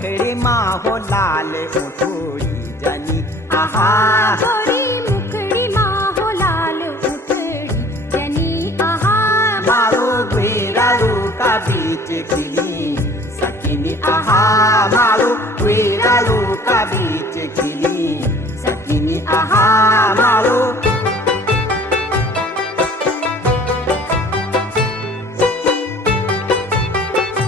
मुखड़ी माँ हो लाल उठोड़ी जनी आहा गोरी मुखड़ी माँ हो लाल उठड़ी जनी आहा मारो गुरारू का बीच खिली सकिनी आहा मारो गुरारू का बीच खिली सकिनी आहा मारो